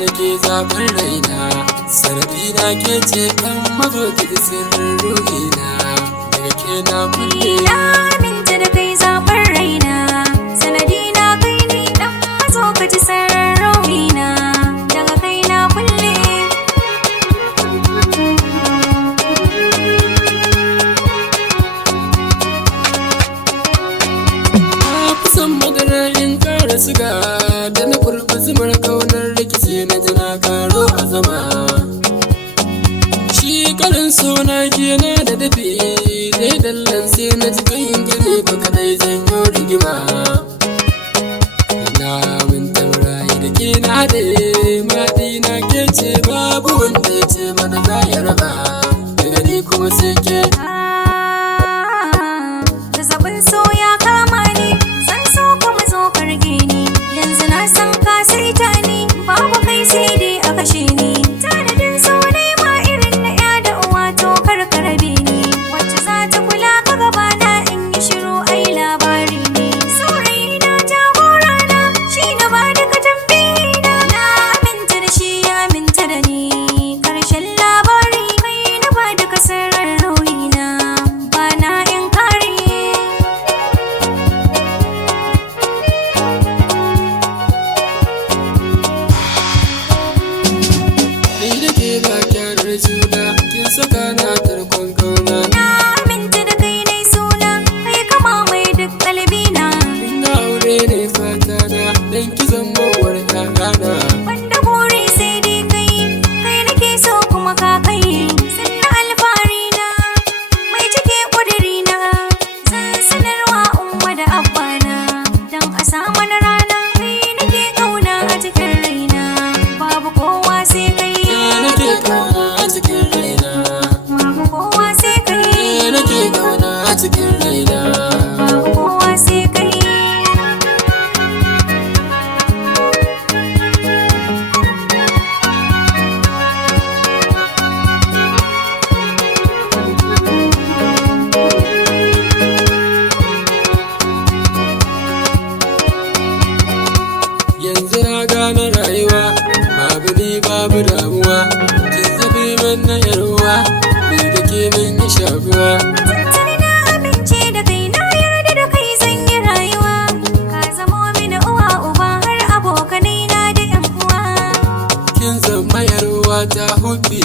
da ke zaɓin raina, sanadi na ke ce ɗan mazo ki ji sirrin ruhina, daga ke na kulle. Na aminta da kai zaɓin raina, sanadi na kai ne ɗan mazo ka ji sirrin ruhina, daga kai na kulle. Na fi son madara in ƙara siga, da na kurɓi zumar kaunar rikici na ji na karo a zama. Shi karin suna na da dafe, dai dallan sai na ji kan gini ba kadai janyo rigima. Na Aminta murayi da ke na haɗe, maɗi na ke ce babu wanda ya ce mana za ya raba, daga ni kuma sai ke. Zazzabin so ya kama ni, zan so ka mazo ka rage ni, yanzu na san ka saita ni, babu kai sai dai a kashe ni. Tanadin so ne ma irin na ya da uwa, to kar ka rabe ni, wacce za ta kula ka gaba na in yi shiru ai labari ne. Saurayi na jagora na, shi na ba da ka tambayi na. Na aminta da shi ya aminta da ni, karshen labari kai na ba da kasarar ruhina, ba na in kare. Ni da ke ba kyarar juna, kin saka na tarkon kauna. Na aminta da kai ne suna, kai kama mai duk kalbina, Ina aure ne fata na, dan ki zama uwar ƴaƴana. wanda buri sai dai kai, kai nake so kuma ka kai. Sannan alfahari na, mai cike ƙudiri na, zan sanarwa umma da abba na, don a samu na rana, kai nake ƙauna a cikin raina, babu kowa sai kai. Ke nake kauna a cikin raina, Babu kowa sai kai. ke nake kauna a cikin raina. Babu kowa sai kai. Yanzu na gane rayuwa, babu ni babu damuwa, kin zabe min na yarwa, ni da ke min yi shakuwa. Tuntuni na amince da kai, na yarda da kai zan yi rayuwa, ka zamo mini uwa uba har abokanai na da 'yan uwa. Kin zama yarwa ta hubbi,